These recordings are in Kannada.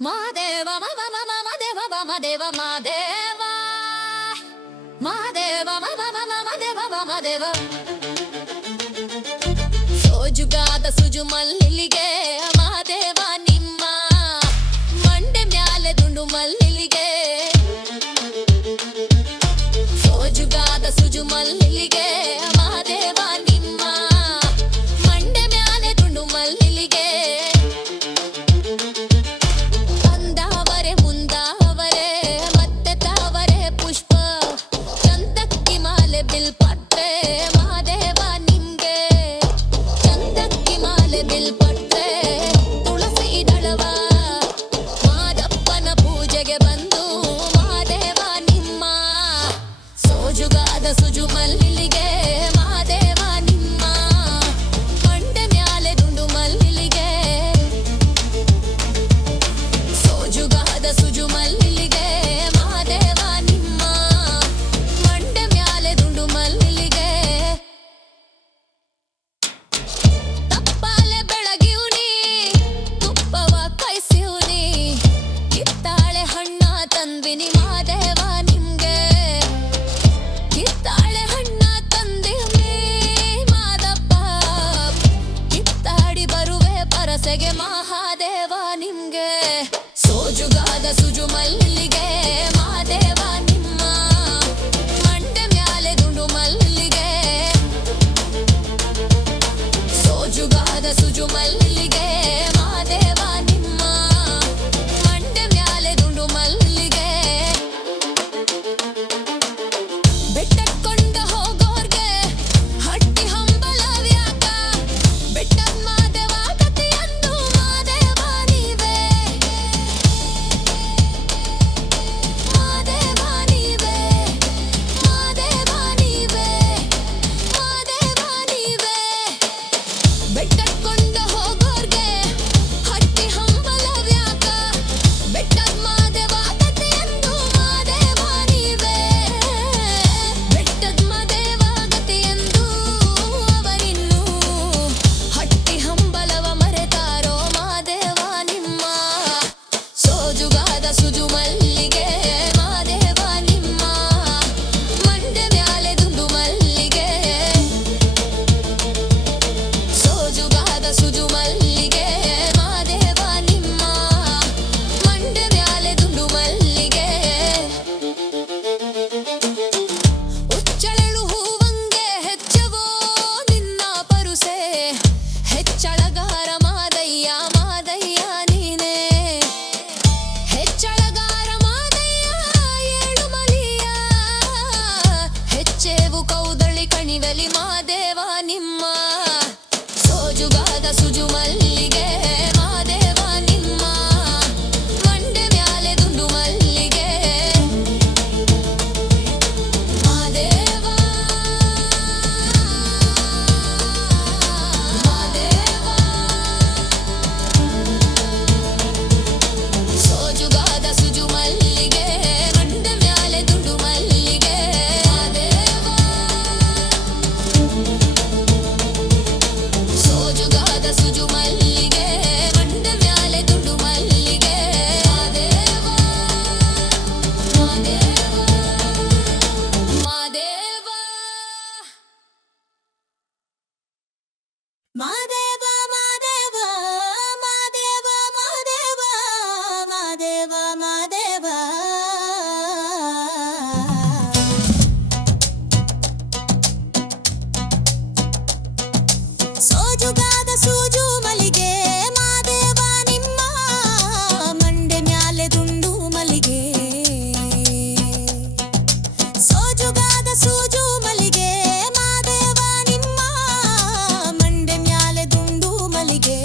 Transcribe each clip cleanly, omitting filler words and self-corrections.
ಮಾದೇವ ಮಮ ಮಮ ಮದೇವ ಮದೇವ ಮಾದೇವ ಮಾದೇವ ಮಮ ಮಮ ಮದೇವ ಮದೇವ ಸೋಜುಗಾದ ಸುಜು ಮಲ್ಲಿಗೆ ಮಾದೇವ ನಿಮ್ಮ ಮಂಡೆ ಮ್ಯಾಲೆ ದುಂಡು ಮಲ್ಲಿಗೆ ಸೋಜುಗಾದ ಸುಜು ಮಲ್ಲಿಗೆ ಮಾದೇವ ನಿಮ್ಮ ಮಂಡೆ ಮ್ಯಾಲೆ ದುಂಡು ಮಲ್ಲಿಗೆ ಅಂದವರೆ ಮುಂದವರೆ ಮತ್ತೆ ತಾವರೆ ಪುಷ್ಪ ಚಂದಕ್ಕಿ ಮಾಲೆ ಬಿಲ್ಪಟ್ರೆ ಮಾದೇವ ನಿಮ್ಗೆ ಚಂದಕ್ಕಿ ಮಾಲೆ ಬಿಲ್ಪಟ್ರೆ ತುಳಸಿ ದಳವ ಮಾದಪ್ಪನ ಪೂಜೆಗೆ ಬಂದು ಮಾದೇವ ನಿಮ್ಮ ಸೋಜುಗಾದ ಸುಜು ಮಲ್ಲಿಗೆ ಮಾದೇವ ನಿಮ್ಮ ಮಂಡೆ ಮ್ಯಾಲೆ ದುಂಡು ಮಲ್ಲಿಗೆ ಸೋಜುಗಾದ ಸುಜು ಮಲ್ಲಿಗೆ ಮಾದೇವ ನಿಮ್ಮ ಮಂಡೆ ಮ್ಯಾಲೆ ದುಂಡು ಮಲ್ಲಿಗೆ ತಪ್ಪಾಲೆ ಬೆಳಗಿವ್ನಿ ತುಪ್ಪವ ಕೈಸಿವ್ನಿ ಕಿತ್ತಾಳೆ ಹಣ್ಣ ತಂದ್ವಿನಿ ಮಾದೇವ ನಿಮ್ಗೆ ಕಿತ್ತಾಳೆ ಹಣ್ಣ ತಂದಿವ್ನಿ ಮಾದಪ್ಪ ಕಿತ್ತಾಡಿ ಬರುವೆ ಪರಸೆಗೆ ಮಹಾದೇವ ನಿಮ್ಗೆ ಸೋಜುಗಾದ ಸುಜು ಮಲ್ಲಿಗೆ ಮಾದೇವ ನಿಮ್ಮ ಮಂಡೆ ಮ್ಯಾಲೆ ದುಂಡು ಮಲ್ಲಿಗೆ ಸೋಜುಗಾದ ಸುಜು ಮಲ್ಲಿಗೆ ಮಾದೇವ ನಿಮ್ಮ ಮಂಡೆ ಮ್ಯಾಲೆ ದುಂಡು ಮಲ್ಲಿಗೆ ಬೆಟ್ಟಕ್ಕೊಂಡ ಹೋಗೋರ್ಗೆ ಹಟ್ಟಿ ಹಂಬಲವ್ಯಾಕ ಬೆಟ್ಟದ ಮಾದೇವ ಕಥೆಯಂದು ಮಾದೇವ ನೀವೇ ಮಾದೇವ ನೀವೇ ಮಾದೇವ ನೀವೇ ಮಾದೇವ ನೀವೇ ಬೆಟ್ಟಕ್ಕೊಂಡ ಹೋಗೋರ್ಗೆ ಹಟ್ಟಿ ಹಂಬಲವ್ಯಾಕ ಬೆಟ್ಟದ ಮಾದೇವ ಕಥೆಯಂದು ಮಾದೇವ ನೀವೇ ಬೆಟ್ಟದ ಮಾದೇವ ಕಥೆಯಂದು ಅವರಿನ್ನು ಹಟ್ಟಿ ಹಂಬಲವ ಮರೆತಾರೋ ಮಾದೇವ ನಿಮ್ಮ ಸೋಜುಗಾದ ಸುಜು ಮಲ್ಲಿಗೆ ಮಾದೇವ ನಿಮ್ಮ ಮಂಡೆ ಮ್ಯಾಲೆ ದುಂಡು ಮಲ್ಲಿಗೆ ಸೋಜುಗಾದ ಸುಜು ಮಲ್ಲಿಗೆ ಮಾದೇವ ನಿಮ್ಮ ಮಂಡೆ ಮ್ಯಾಲೆ ದುಂಡು ಮಲ್ಲಿಗೆ ಉಚ್ಚಳೆಳು ಹೂವಂಗೆ ಹೆಚ್ಚವೋ ನಿನ್ನ ಪರುಸೆ ಹೆಚ್ಚಳಗಾರ ಮಾದಯ್ಯ ಮಾದಯ್ಯ ನೀನೇ ಹೆಚ್ಚಳಗಾರ ಮಾದಯ್ಯ ಏಳು ಮಲಿಯ ಹೆಚ್ಚೇವು ಕೌದಳಿ ಕಣಿವೆಲಿ ಮಾದೇವ ನಿಮ್ಮ ಸೋಜುಗಾದ ಸುಜು ಮಲ್ಲಿಗೆ ಮಾದೇವ ನಿಮ್ಮ ಮಂಡೆ ಮ್ಯಾಲೆ ದುಂಡು ಮಲ್ಲಿಗೆ ಮಾದೇವ ಮಾದೇವ ಸೋಜುಗಾದ ಸುಜು ಮಲ್ಲಿಗೆ ಮಂಡೆ ಮ್ಯಾಲೆ ದುಂಡು ಮಲ್ಲಿಗೆ ಮಾದೇವ ಸೋಜುಗಾದ ಸುಜು ಮಲ್ಲಿಗೆ ಮಂಡೆ ಮ್ಯಾಲೆ ದುಂಡು ಮಲ್ಲಿಗೆ ಮಾದೇವ ಮಾದೇವ ಮಾದೇವ ಮಾದೇವ ಮಾದೇವ ಮಾದೇವ ಮಾದೇವ ಮಾದೇವ ಮಾದೇವ ಸೋಜುಗಾದ ಸೂಜು ಮಲ್ಲಿಗೆ ಮಾದೇವ ನಿಮ್ಮ ಮಂಡೆ ಮ್ಯಾಲೆ ದುಂಡು ಮಲ್ಲಿಗೆ ಸೋಜುಗಾದ ಸೂಜು ಮಲ್ಲಿಗೆ ಮಾದೇವ ನಿಮ್ಮ ಮಂಡೆ ಮ್ಯಾಲೆ ದುಂಡು ಮಲ್ಲಿಗೆ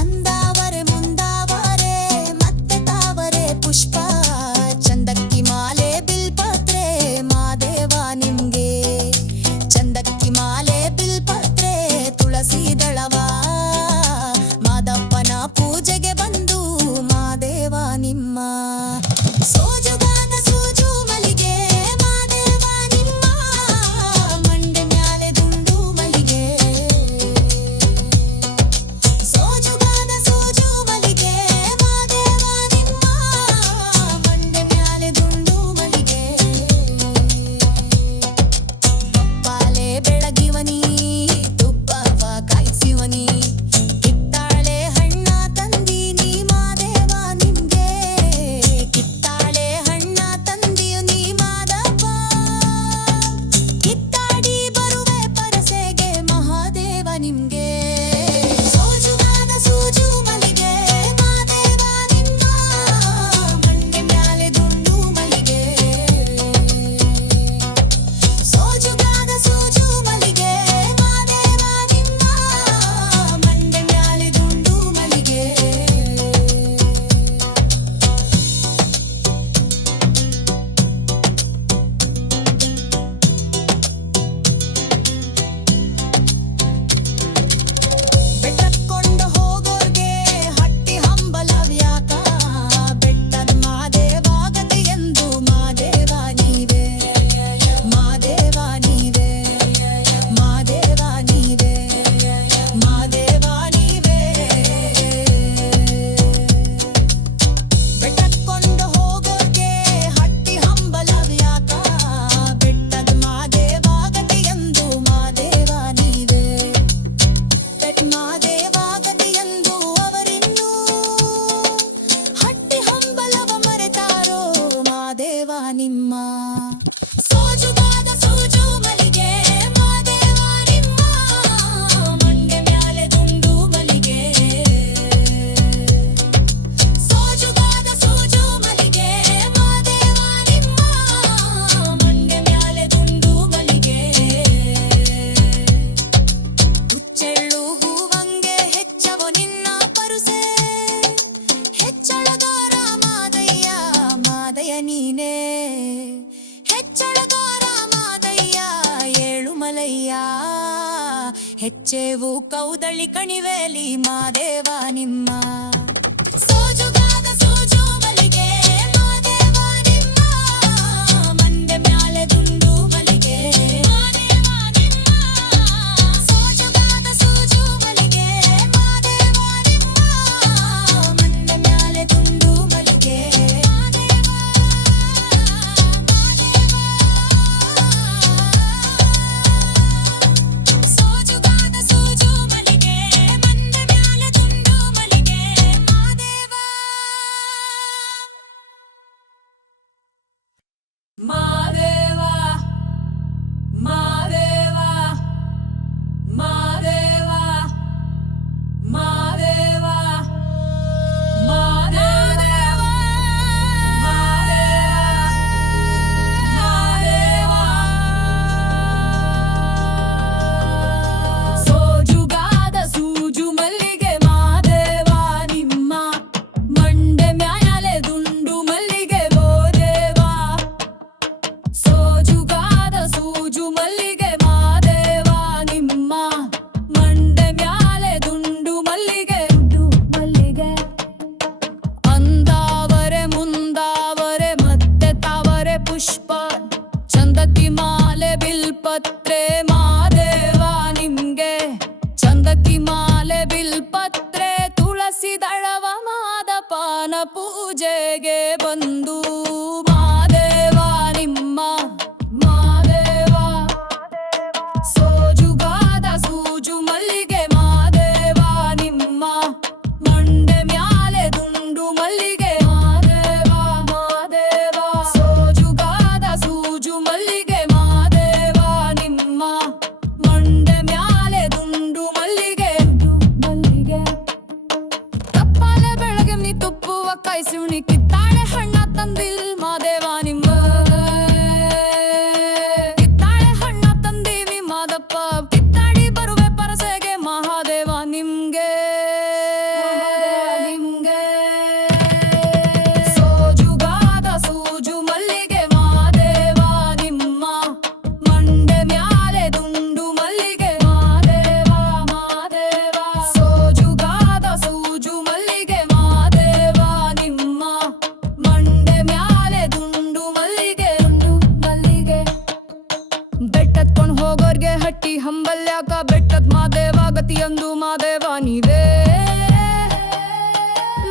ಅಂದವರೆ ಮುಂದವರೆ ಮತ್ತೆ ತಾವರೆ ಪುಷ್ಪ ಚಂದಕ್ಕಿ ಮಾಲೆ ಬಿಲ್ಪತ್ರೆ ಮಾದೇವ ನಿಮ್ಗೆ ಚಂದಕ್ಕಿ ಮಾಲೆ ಬಿಲ್ಪತ್ರೆ ತುಳಸಿ ದಳವ ಮಾದಪ್ಪನ ಪೂಜೆಗೆ ಬಂದು ಮಾದೇವ ನಿಮ್ಮ ಸೋಜುಗಾದ ಸೂಜು ಮಲ್ಲಿಗೆ ಮಾದೇವ ನಿಮ್ಮ ಮಂಡೆ ಮ್ಯಾಲೆ ದುಂಡು ಮಲ್ಲಿಗೆ ಸೋಜುಗಾದ ಸೂಜು ಹೆಚ್ಚೇವು ಕೌದಳ್ಳಿ ಕಣಿವೆಲಿ ಮಾದೇವ ನಿಮ್ಮ ಸೋಜುಗಾದ ಸೋಜು ಮಲ್ಲಿಗೆ ಮಾದೇವ ನಿಮ್ಮ ಮಂಡೆ ಮ್ಯಾಲೆ ದುಂಡು ಮಲ್ಲಿಗೆ ಮಾದೇವ ನಿಮ್ಮ ಸೋಜುಗಾದ ಸೋಜು ಮಲ್ಲಿಗೆ ಮಾದೇವ ನಿಮ್ಮ ಮಂಡೆ ಮ್ಯಾಲೆ ದುಂಡು ಮಲ್ಲಿಗೆ ಮಾದೇವ ಸೋಜುಗಾದ ಸೋಜು ಮಲ್ಲಿಗೆ ಮಂಡೆ ಮ್ಯಾಲೆ ದುಂಡು ಮಲ್ಲಿಗೆ ಮಾದೇವ ಮಾದೇವ ಮಾದೇವ ಮಾದೇವ ಮಾದೇವ ಮಾದೇವ ಸೋಜುಗಾದ ಸೂಜು ಮಲ್ಲಿಗೆ ಮಾದೇವ ನಿಮ್ಮ ಮಂಡೆ ಮ್ಯಾಲೆ ದುಂಡು ಮಲ್ಲಿಗೆ ಗೋದೇವ ಸೋಜುಗಾದ ಸೂಜು ಮಲ್ಲಿಗೆ ಮಾದೇವ ನಿಮ್ಮ ಮಂಡೆ ಮ್ಯಾಲೆ ದುಂಡು ಮಲ್ಲಿಗೆ ಮಲ್ಲಿಗೆ ಅಂದಾವರೆ ಮುಂದಾವರೆ ಮತ್ತೆ ತಾವರೆ ಪುಷ್ಪ ಚಂದಕ್ಕಿ ಮಾಲೆ ಬಿಲ್ಪತ್ರೆ ಮಾದೇವ ನಿಮ್ಗೆ ಚಂದಕ್ಕಿ ಮಾಲೆ ಬಿಲ್ಪತ್ರೆ ತುಳಸಿ ದಳವ ಮಾದಪಾನ ಪೂಜೆಗೆ ಬಂದು ಮಾದೇವ ನಿಮ್ಮ ಮಾದೇವ ಸೋಜುಗಾದ ಸೂಜು ಮಲ್ಲಿಗೆ ಮಾದೇವ ನಿಮ್ಮ ಮಂಡೆ ಮ್ಯಾಲೆ ದುಂಡು ಮಲ್ಲಿಗೆ ಮಾದೇವ ಮಾದೇವ ಸೋಜುಗಾದ ಸೂಜು ಮಲ್ಲಿಗೆ ಮಾದೇವ ನಿಮ್ಮ ಮಂಡೆ ಮ್ಯಾಲೆ ದುಂಡು ಮಲ್ಲಿಗೆ ಮಲ್ಲಿಗೆ ತಪ್ಪಾಲೆ ಬೆಳಗ್ಗೆ ನೀ ತುಪ್ಪುವ ಕಾಯಿಸುಣಿ ಕಿತ್ತಾಳೆ ಹಣ್ಣ ತಂದಿಲ್ ಮಾದೇವ ನಿಮ್ಮ ಕಿತ್ತಾಳೆ ಹಣ್ಣ ತಂದೀವಿ ಮಾದಪ್ಪ ಕಿತ್ತಾಡಿ ಬರುವೆ ಪರಸೆಗೆ ಮಹಾದೇವ ನಿಮ್ಗೆ ನಿಮ್ಗೆ ಸೋಜುಗಾದ ಸೂಜು ಮಲ್ಲಿಗೆ ಮಾದೇವ ನಿಮ್ಮ ಮಂಡೆ ಮ್ಯಾಲೆ ದುಂಡು ಮಲ್ಲಿಗೆ ಮಾದೇವ ಮಾದೇವ ಸೋಜುಗಾದ ಸೂಜು ಮಲ್ಲಿಗೆ ಮಾದೇವ ನಿಮ್ಮ ಮಂಡೆ ಮ್ಯಾಲೆ ದುಂಡು ಮಲ್ಲಿಗೆ ಬೆಟ್ಟತ್ಕೊಂಡ್ ಹೋಗೋರ್ಗೆ ಹಟ್ಟಿ ಹಂಬಲ್ಯಾಕ ಬೆಟ್ಟದ್ ಮಾದೇವ ಗತಿಯೊಂದು ಮಾದೇವ ನೀವೇ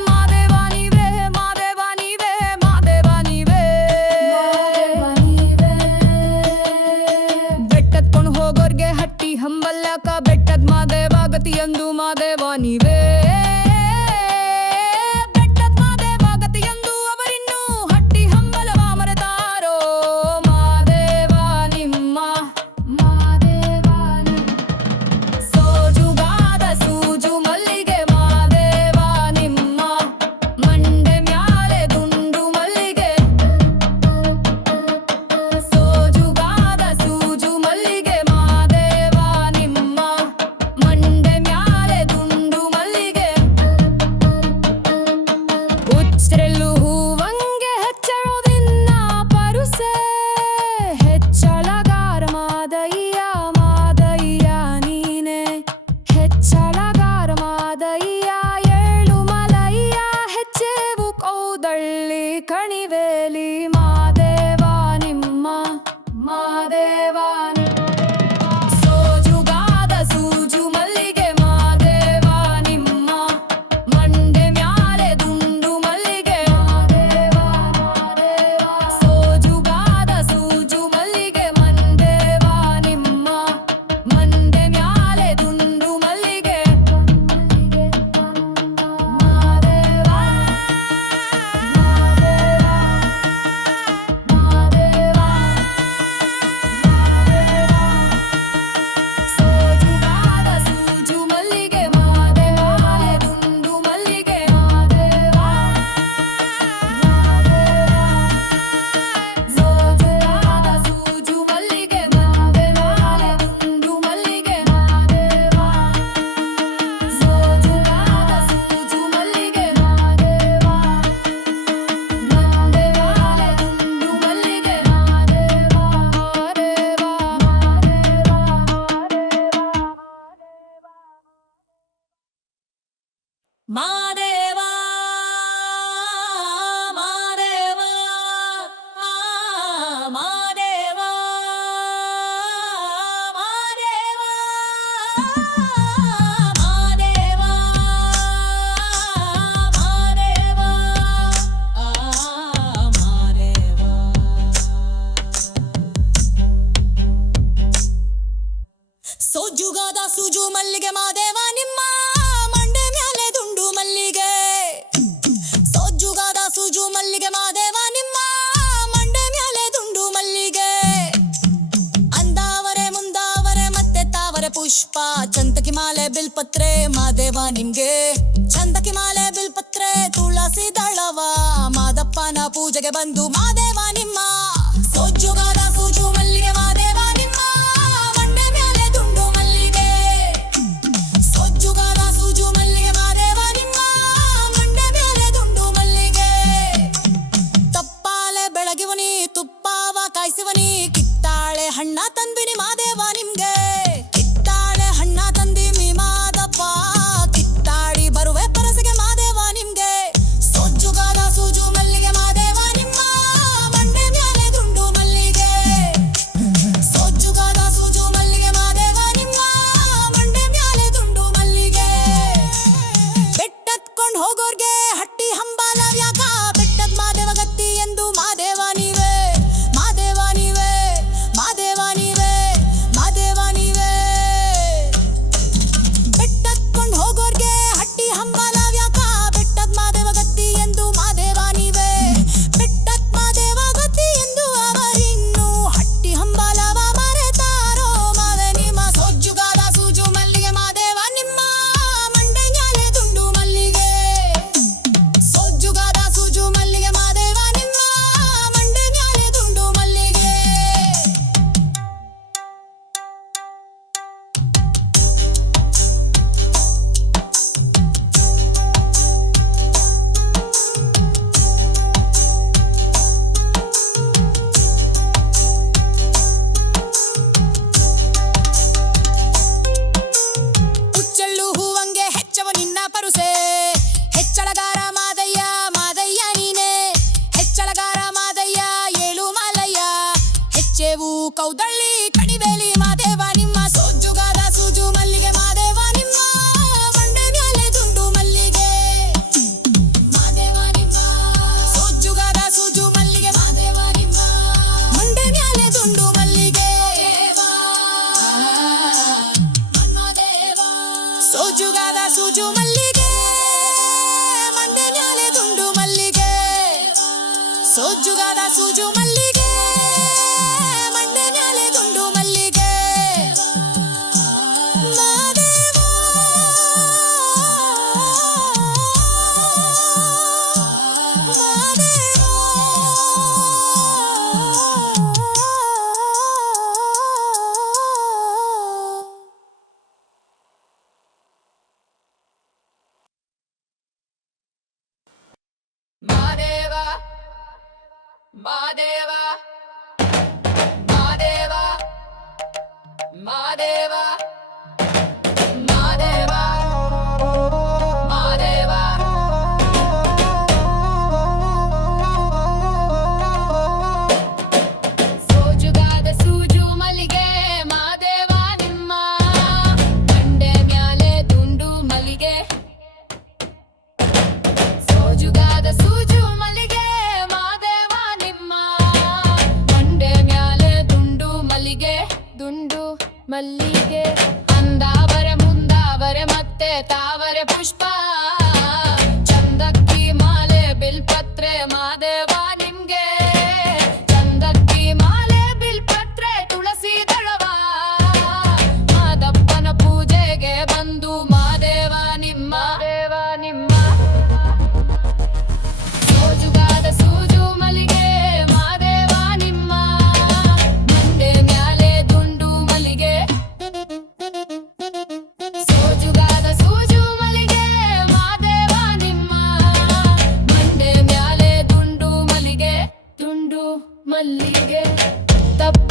ಮಾದೇವ ನೀವೇ ಮಾದೇವ ನೀವೇ ಮಾದೇವ ನೀವೇ ಬೆಟ್ಟತ್ಕೊಂಡ್ ಹೋಗೋರ್ಗೆ ಹಟ್ಟಿ ಹಂಬಲ್ಯಾಕ ಬೆಟ್ಟದ್ ಮಾದೇವ ಗತಿಯೊಂದು ಮಾದೇವ ನೀವೇ ಬೆಟ್ಟದ್ ಮಾದೇವ ಗತಿಯೊಂದು ಅವರಿನ್ನೂ ಹಟ್ಟಿ ಹಂಬಲವ ಮರೆತಾರೋ ಮಾದೇವ ನಿಮ್ಮ ಮಾದೇವ ಸೋಜುಗಾದ ಸೂಜು ಮಲ್ಲಿಗೆ ಮಾದೇವ ನಿಮ್ಮ ಮಂಡೆ ಮ್ಯಾಲೆ ದುಂಡು ಮಲ್ಲಿಗೆ ಸೋಜುಗಾದ ಸೂಜು ಮಲ್ಲಿಗೆ ಮಾದೇವ ನಿಮ್ಮ ಮಂಡೆ ಮ್ಯಾಲೆ ದುಂಡು ಮಲ್ಲಿಗೆ ಉಚ್ರೆಲ್ಲು ಹೂವಂಗೆ ಹೆಚ್ಚಳೋದಿನ್ನ ಪರುಸೆ ಹೆಚ್ಚಳಗಾರ ಮಾದಯ್ಯ ಮಾದಯ್ಯ ನೀನೆ ಹೆಚ್ಚಳಗಾರ ಮಾದಯ್ಯ ಏಳು ಮಲಯ್ಯ ಹೆಚ್ಚೇವು ಕೌದಳ್ಳಿ ಕಣಿವೆಲಿ ಮಾದೇವ ನಿಮ್ಮ ಮಾದೇವ ಸೋಜುಗಾದ ಸೂಜು ಮಲ್ಲಿಗೆ ಮಾದೇವ ನಿಮ್ಮ ಮಂಡೆ ಮ್ಯಾಲೆ ದುಂಡು ಮಲ್ಲಿಗೆ ಮಾದೇವ ಮಾದೇವ ಸೋಜುಗಾದ ಸೂಜು ಮಲ್ಲಿಗೆ ಮಂದೇವ ನಿಮ್ಮ ಮಂಡೆ ಮ್ಯಾಲೆ ದುಂಡು ಮಲ್ಲಿಗೆ ಮಾದೇವ ಮಾದೇವ ನಿಮ್ಗೆ ಚಂದಕ್ಕೆ ಮಾಲೆ ಬಿಲ್ಪತ್ರೆ ತುಳಸಿ ದಳವ ಮಾದಪ್ಪನ ಪೂಜೆಗೆ ಬಂದು ಮಾದೇವ ನಿಮ್ಮ ಸೋಜುಗಾದ ಸೂಜು ಮಲ್ಲಿಗೆ ಮಾದೇವ ನಿಮ್ಮ ಮಂಡೆ ಮ್ಯಾಲೆ ದುಂಡು ಮಲ್ಲಿಗೆ ಸೋಜುಗಾದ ಸೂಜು ಮಲ್ಲಿಗೆ ಮಾದೇವ ನಿಮ್ಮ ಮಂಡೆ ಮ್ಯಾಲೆ ದುಂಡು ಮಲ್ಲಿಗೆ ತಪ್ಪಾಲೆ ಬೆಳಗಿವನಿ ತುಪ್ಪಾವ ಕಾಯಿಸಿವನಿ ಕಿತ್ತಾಳೆ ಹಣ್ಣ ತಂದ್ಬಿನಿ ಮಾದೇವ ನಿಮ್ಗೆ ಕಿತ್ತಾಳೆ ಹಣ್ಣ ತಂದಿಮಿ ಮಾದಪ್ಪ ಕಿತ್ತಾಡಿ ಬರುವೆ ಪರಸೆಗೆ ಮಾದೇವ ನಿಮ್ಗೆ ಸೋಜುಗಾದ ಸೂಜು ಮಲ್ಲಿಗೆ ಮಾದೇವ ನಿಮ್ಮ ಮಂಡೆ ಮ್ಯಾಲೆ ದುಂಡು ಮಲ್ಲಿಗೆ ಸೋಜುಗಾದ ಸೂಜು ಮಲ್ಲಿಗೆ ಮಾದೇವ ನಿಮ್ಮ ಮಂಡೆ ಮ್ಯಾಲೆ ದುಂಡು ಮಲ್ಲಿಗೆ ಬೆಟ್ಟತ್ಕೊಂಡ್ ಹೋಗೋರ್ಗೆ ಹಟ್ಟಿ ಹಂಬಾಲ ವ್ಯಾಕ ಬೆಟ್ಟದ ಮಾದೇವ ಗತ್ತಿ ಎಂದು ಮಾದೇವ ನೀವೇ ಮಾದೇವ ನೀವೇ ಮಾದೇವ ನೀವೇ ಮಾದೇವ ನೀವೇ ಬೆಟ್ಟತ್ಕೊಂಡ್ ಹೋಗೋರ್ಗೆ ಹಟ್ಟಿ ಹಂಬಾಲ ವ್ಯಾಕ ಬೆಟ್ಟದ ಮಾದೇವ ಗತ್ತಿ ಎಂದು ಮಾದೇವ ನೀವೇ ಬೆಟ್ಟದ ಮಾದೇವ ಗತ್ತಿ ಎಂದು ಅವರಿನ್ನು ಹಟ್ಟಿ ಹಂಬಾಲವ ಮರೆತಾರೋ ಮಾವೆ ನಿಮ್ಮ ಸೋಜುಗಾದ ಸೂಜು ಮಲ್ಲಿಗೆ ಮಾದೇವ ನಿಮ್ಮ ಮಂಡೆ ಮ್ಯಾಲೆ ದುಂಡು ಮಲ್ಲಿಗೆ ಸೋಜುಗಾದ ಸೂಜು ಮಲ್ಲಿಗೆ ಮಾದೇವ ನಿಮ್ಮ ಮಂಡೆ ಮ್ಯಾಲೆ ದುಂಡು ಮಲ್ಲಿಗೆ ಹುಚ್ಚಳ್ಳು ಹೂವಂಗೆ ಹೆಚ್ಚವ ನಿನ್ನ ಪರುಸೆ ಹೆಚ್ಚಳಗಾರ ಮಾದಯ್ಯ ಮಾದಯ್ಯ ನೀನೆ ಹೆಚ್ಚಳಗಾರ ಮಾದಯ್ಯ ಏಳು ಮಾಲಯ್ಯ ಹೆಚ್ಚೆವು ಕೌದಳ್ಳಿ ಕಣಿವೇಲಿ ಮಾದೇವ ನಿಮ್ಮ ಸೋಜುಗಾದ ಸೂಜು ಮಲ್ಲಿಗೆ ಮಾದೇವ ನಿಮ್ಮ ಮಂಡೆ ಮ್ಯಾಲೆ ದುಂಡು ಮಲ್ಲಿಗೆ ಮಾದೇವ ನಿಮ್ಮ ಸೋಜುಗಾದ ಸೂಜು ಮಲ್ಲಿಗೆ ಮಾದೇವ ನಿಮ್ಮ ಮಂಡೆ ಮ್ಯಾಲೆ ದುಂಡು ಮಲ್ಲಿಗೆ ಸೋಜುಗಾದ ಸೂಜು ಮಲ್ಲಿಗೆ ಮಂಡೆ ಮ್ಯಾಲೆ ದುಂಡು ಮಲ್ಲಿಗೆ ಸೋಜುಗಾದ ಸೂಜು ಮಲ್ಲಿಗೆ ಮಂಡೆ ಮ್ಯಾಲೆ ದುಂಡು ಮಲ್ಲಿಗೆ ಮಾದೇವ ಮಾದೇವ ಮಾದೇವ ಮಾದೇವ ಮಾದೇವ ಮಾದೇವ ಮಾದೇವ ಸೋಜುಗಾದ ಸೂಜು ಮಲ್ಲಿಗೆ ಮಾದೇವ ನಿಮ್ಮ ಮಂಡೆ ಮ್ಯಾಲೆ ದುಂಡು ಮಲ್ಲಿಗೆ ಸೋಜುಗಾದ ಸೂಜು ಮಲ್ಲಿಗೆ ಮಾದೇವ ನಿಮ್ಮ ಮಂಡೆ ಮ್ಯಾಲೆ ದುಂಡು ಮಲ್ಲಿಗೆ ದುಂಡು ಮಲ್ಲಿಗೆ ಅಂದಾವರೆ ಮುಂದಾವರೆ ಮತ್ತೆ ತಾವರೆ ಪುಷ್ಪ ಚಂದಕ್ಕಿ ಮಾಲೆ ಬಿಲ್ಪತ್ರೆ ಮಾದೇವ ನಿಮ್ಗೆ ಚಂದಕ್ಕಿ ಮಾಲೆ ಬಿಲ್ಪತ್ರೆ ತುಳಸಿ ದಳವ ಮಾದಪ್ಪನ ಪೂಜೆಗೆ ಬಂದು ಮಾದೇವ ನಿಮ್ಮ ದೇವ ನಿಮ್ಮ ಸೋಜುಗಾದ ಸೂಜು ಮಲ್ಲಿಗೆ ಮಾದೇವ ನಿಮ್ಮ ಮಂಡೆ ಮ್ಯಾಲೆ ದುಂಡು ಮಲ್ಲಿಗೆ ಸೋಜುಗಾದ ಸೂಜು ಮಲ್ಲಿಗೆ ಮಾದೇವ ನಿಮ್ಮ ಮಂಡೆ ಮ್ಯಾಲೆ ದುಂಡು ಮಲ್ಲಿಗೆ ಮಲ್ಲಿಗೆ ತಪ್ಪ